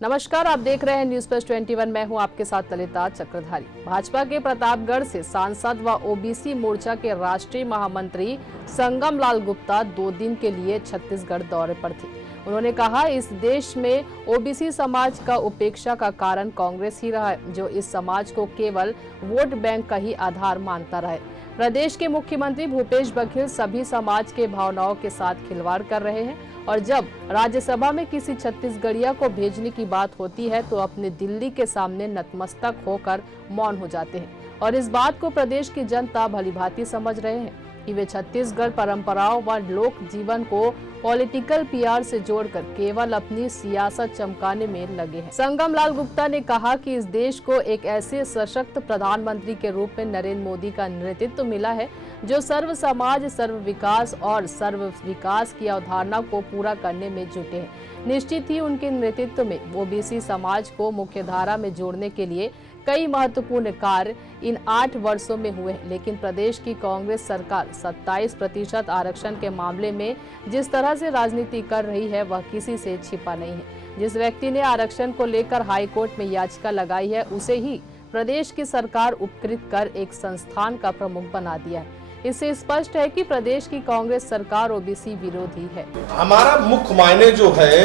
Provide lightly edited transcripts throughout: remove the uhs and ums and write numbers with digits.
नमस्कार, आप देख रहे हैं न्यूज प्लस 21। मैं हूं आपके साथ ललिता चक्रधारी। भाजपा के प्रतापगढ़ से सांसद व ओबीसी मोर्चा के राष्ट्रीय महामंत्री संगम लाल गुप्ता 2 दिन के लिए छत्तीसगढ़ दौरे पर थे। उन्होंने कहा, इस देश में ओबीसी समाज का उपेक्षा का कारण कांग्रेस ही रहा है, जो इस समाज को केवल वोट बैंक का ही आधार मानता रहा है। प्रदेश के मुख्यमंत्री भूपेश बघेल सभी समाज के भावनाओं के साथ खिलवाड़ कर रहे हैं और जब राज्यसभा में किसी छत्तीसगढ़िया को भेजने की बात होती है तो अपने दिल्ली के सामने नतमस्तक होकर मौन हो जाते हैं। और इस बात को प्रदेश की जनता भलीभांति समझ रहे हैं कि वे छत्तीसगढ़ परंपराओं व लोक जीवन को पॉलिटिकल पीआर से जोड़कर केवल अपनी सियासत चमकाने में लगे हैं। संगम लाल गुप्ता ने कहा कि इस देश को एक ऐसे सशक्त प्रधानमंत्री के रूप में नरेंद्र मोदी का नेतृत्व मिला है, जो सर्व समाज, सर्व विकास और सर्व विकास की अवधारणा को पूरा करने में जुटे हैं। निश्चित ही उनके नेतृत्व में ओबीसी समाज को मुख्यधारा में जोड़ने के लिए कई महत्वपूर्ण कार्य इन 8 वर्षों में हुए, लेकिन प्रदेश की कांग्रेस सरकार 27% आरक्षण के मामले में जिस तरह से राजनीति कर रही है वह किसी से छिपा नहीं है। जिस व्यक्ति ने आरक्षण को लेकर हाई कोर्ट में याचिका लगाई है, उसे ही प्रदेश की सरकार उपकृत कर एक संस्थान का प्रमुख बना दिया है। इससे स्पष्ट है कि प्रदेश की कांग्रेस सरकार ओबीसी विरोधी है। हमारा मुख्य मायने जो है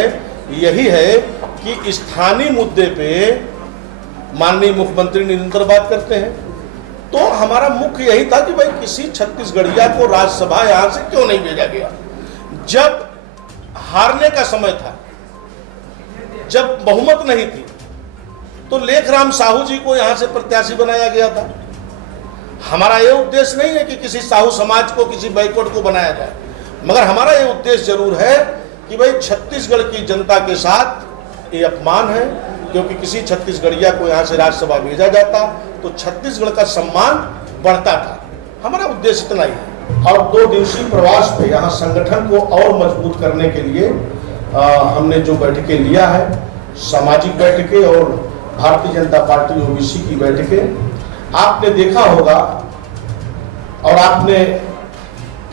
यही है कि स्थानीय मुद्दे पे माननीय मुख्यमंत्री निरंतर बात करते हैं, तो हमारा मुख्य यही था कि भाई किसी छत्तीसगढ़िया को राज्यसभा यहां से क्यों नहीं भेजा गया। जब हारने का समय था, जब बहुमत नहीं थी, तो लेखराम साहू जी को यहां से प्रत्याशी बनाया गया था। हमारा ये उद्देश्य नहीं है कि किसी साहू समाज को, किसी बैकवर्ड को बनाया जाए, मगर हमारा ये उद्देश्य जरूर है कि भाई छत्तीसगढ़ की जनता के साथ ये अपमान है, क्योंकि किसी छत्तीसगढ़िया को यहाँ से राज्यसभा भेजा जाता तो छत्तीसगढ़ का सम्मान बढ़ता था। हमारा उद्देश्य इतना ही है। और 2 दिवसीय प्रवास पे यहाँ संगठन को और मजबूत करने के लिए हमने जो बैठकें लिया है, सामाजिक बैठकें और भारतीय जनता पार्टी ओबीसी की बैठकें, आपने देखा होगा और आपने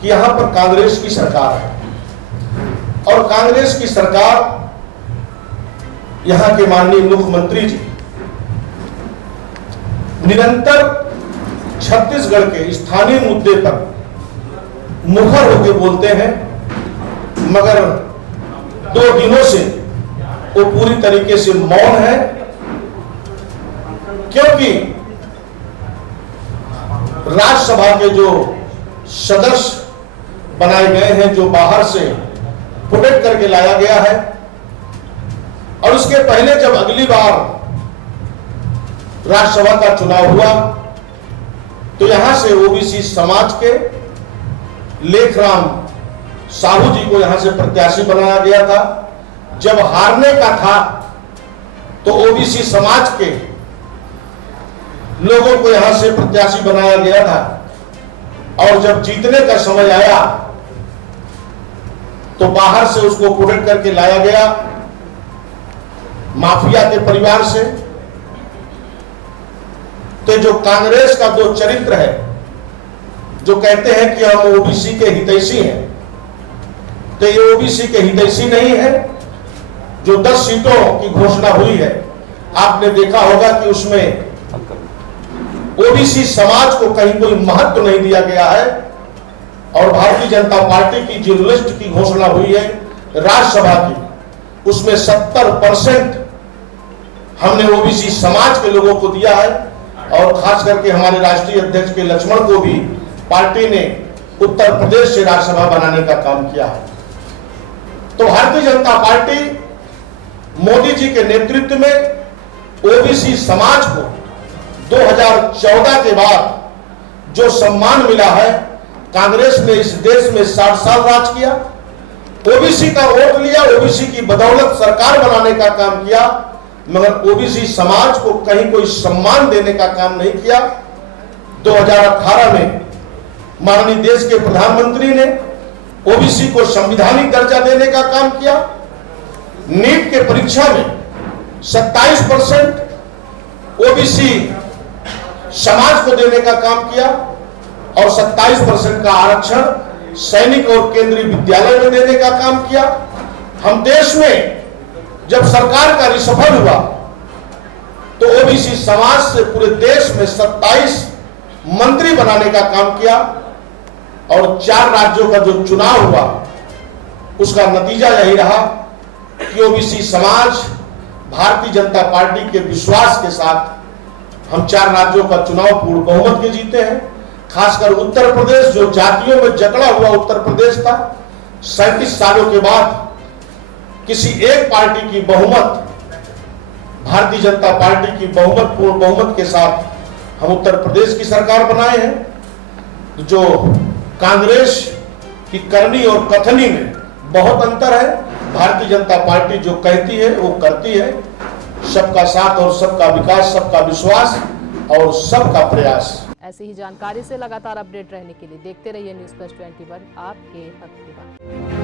कि यहाँ पर कांग्रेस की सरकार है और कांग्रेस की सरकार, यहाँ के माननीय मुख्यमंत्री जी निरंतर छत्तीसगढ़ के स्थानीय मुद्दे पर मुखर होकर बोलते हैं, मगर 2 दिनों से वो पूरी तरीके से मौन है, क्योंकि राज्यसभा के जो सदस्य बनाए गए हैं, जो बाहर से प्रोटेक्ट करके लाया गया है, और उसके पहले जब अगली बार राज्यसभा का चुनाव हुआ तो यहां से ओबीसी समाज के लेखराम साहू जी को यहां से प्रत्याशी बनाया गया था। जब हारने का था तो ओबीसी समाज के लोगों को यहां से प्रत्याशी बनाया गया था, और जब जीतने का समय आया तो बाहर से उसको प्रोटेक्ट करके लाया गया, माफिया के परिवार से। तो जो कांग्रेस का 2 चरित्र है, जो कहते हैं कि हम ओबीसी के हितैषी हैं, तो ये ओबीसी के हितैषी नहीं है। जो 10 सीटों की घोषणा हुई है, आपने देखा होगा कि उसमें ओबीसी समाज को कहीं कोई महत्व नहीं दिया गया है। और भारतीय जनता पार्टी की जो लिस्ट की घोषणा हुई है राज्यसभा की, उसमें 70% हमने ओबीसी समाज के लोगों को दिया है, और खास करके हमारे राष्ट्रीय अध्यक्ष के लक्ष्मण को भी पार्टी ने उत्तर प्रदेश से राज्यसभा बनाने का काम किया है। तो भारतीय जनता पार्टी मोदी जी के नेतृत्व में ओबीसी समाज को 2014 के बाद जो सम्मान मिला है, कांग्रेस ने इस देश में 60 साल राज किया, ओबीसी का वोट लिया, ओबीसी की बदौलत सरकार बनाने का काम किया, मगर ओबीसी समाज को कहीं कोई सम्मान देने का काम नहीं किया। 2018 में माननीय देश के प्रधानमंत्री ने ओबीसी को संवैधानिक दर्जा देने का काम किया। नीट के परीक्षा में 27% ओबीसी समाज को देने का काम किया, और 27% का आरक्षण सैनिक और केंद्रीय विद्यालय में देने का काम किया। हम देश में जब सरकार का रिसफल हुआ तो ओबीसी समाज से पूरे देश में 27 मंत्री बनाने का काम किया और 4 राज्यों का जो चुनाव हुआ उसका नतीजा यही रहा कि ओबीसी समाज भारतीय जनता पार्टी के विश्वास के साथ हम 4 राज्यों का चुनाव पूर्ण बहुमत के जीते हैं। खासकर उत्तर प्रदेश, जो जातियों में जकड़ा हुआ उत्तर प्रदेश था, 37 सालों के बाद किसी एक पार्टी की बहुमत, भारतीय जनता पार्टी की बहुमत, पूर्ण बहुमत के साथ हम उत्तर प्रदेश की सरकार बनाए हैं। जो कांग्रेस की करनी और कथनी में बहुत अंतर है। भारतीय जनता पार्टी जो कहती है वो करती है। सबका साथ और सबका विकास, सबका विश्वास और सबका प्रयास। ऐसी ही जानकारी से लगातार अपडेट रहने के लिए देखते रहिए न्यूज़ प्लस 21, आपके हक की बात।